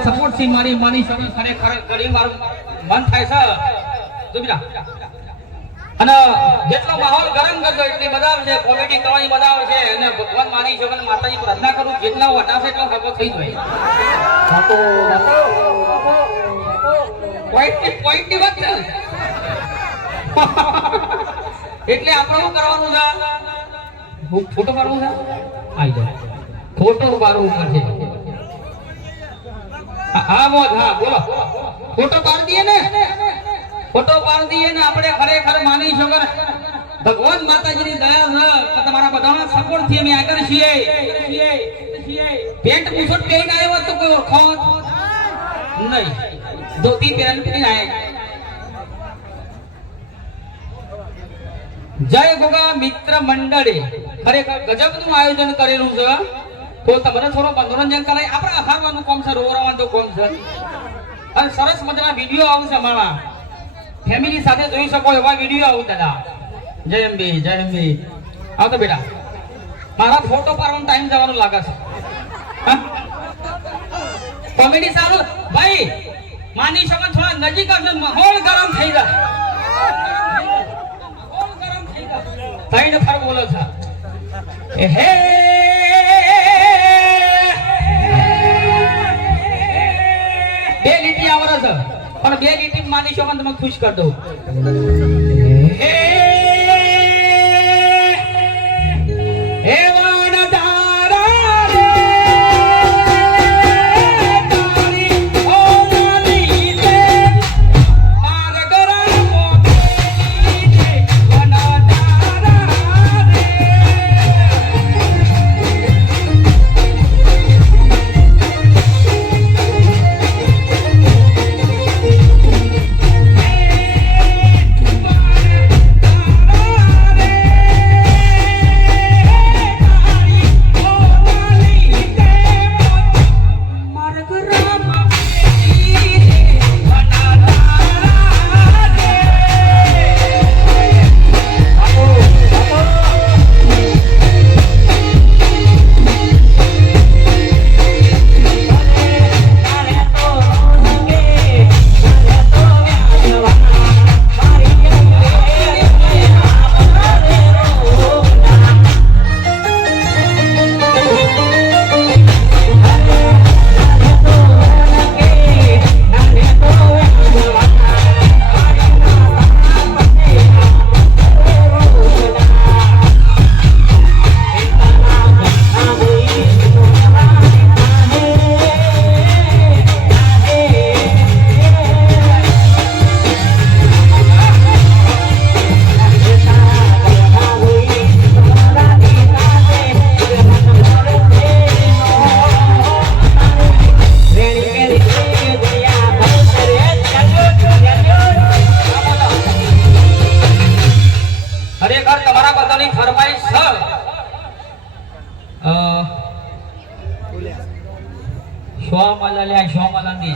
support થી મારી માની ખરેખર ઘણી મારું મન થાય છે જો બીજા અને જેટલો માહોલ ગરમ કરતો એટલી મજા આવે છે કોમેડી કરવાની મજા આવે છે અને ભગવાન માની છે અને માતાજી પ્રાર્થના કરું જેટલા વટાશે એટલો હગો થઈ જાય પોઈન્ટ ની વાત છે એટલે આપણે શું કરવાનું છે ફોટો પાડવું છે આવી જાય ફોટો પાડવું પડશે हाँ मोद हाँ बोलो फोटो पाड़ दिए ने આપણે ખરેખર માની છો કે ભગવાન માતાજીની દયા છે કે તમારા બધાનો સપોર્ટ થી અમે આગળ છીએ પેન્ટ બુશર્ટ પહેરીને આવ્યો તો કોઈ ઓળખો નહીં ધોતી પહેરીને આવ્યા જય ગોગા મિત્ર મંડળે ખરેખર ગજબનું આયોજન કરેલું છે તો તમને થોડો મનોરંજન કરાય આપણે આભારવાનું કામ છે રોવરાવાનું કામ છે અને સરસ મજાના વિડિયો આવશે મારા ફેમિલી સાથે જોઈ શકો એવા વિડિયો આવું દાદા જય અંબે આવતો બેટા મારા ફોટો પાડવાનો ટાઈમ જવાનો લાગે છે કોમેડી સારું ભાઈ માની શકો થોડા નજીક આવશે માહોલ ગરમ થઈ જાય તઈને ફર બોલો છે હે બે લીટી આવરે છે પણ બે લીટી માની છો તમે ખુશ કરી દઉં હે હે વાનદારા રે તારી ઓલાની દે માર ગરા મોતી દે વાનદારા રે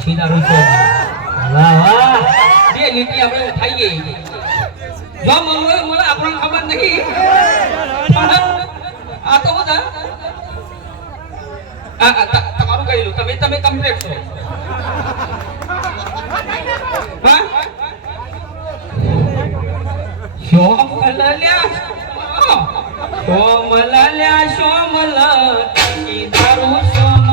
સીધા રૂચો વાહ વાહ બે લીટી આપણે ઉઠાઈ ગઈ જો મને આપણને ખબર નથી આ તો બધા તમારું ગયેલું તમે કમ્પ્લીટ છો હા શો કલર લ્યા સોમલા લ્યા સોમલા ઈ તારું સોમલા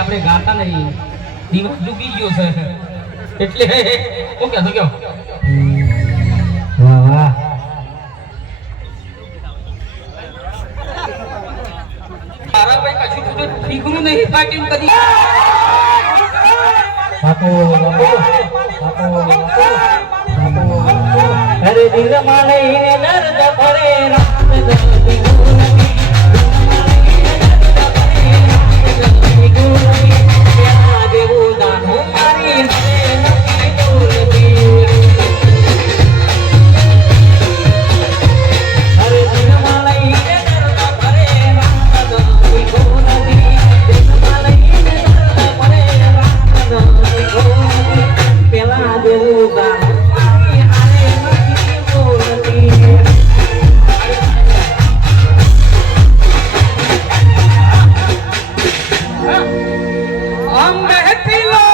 આપણે ગાતા નહીં દિવસ ડૂબી ગયો છે એટલે ઓકે તો કયો વાહ વાહ તારા ભાઈ કશું તું ઠીકનું નહીં પાટીન કરી બાપો અરે દિલ માલે દર્દ ભરે રાત દર્દ I'm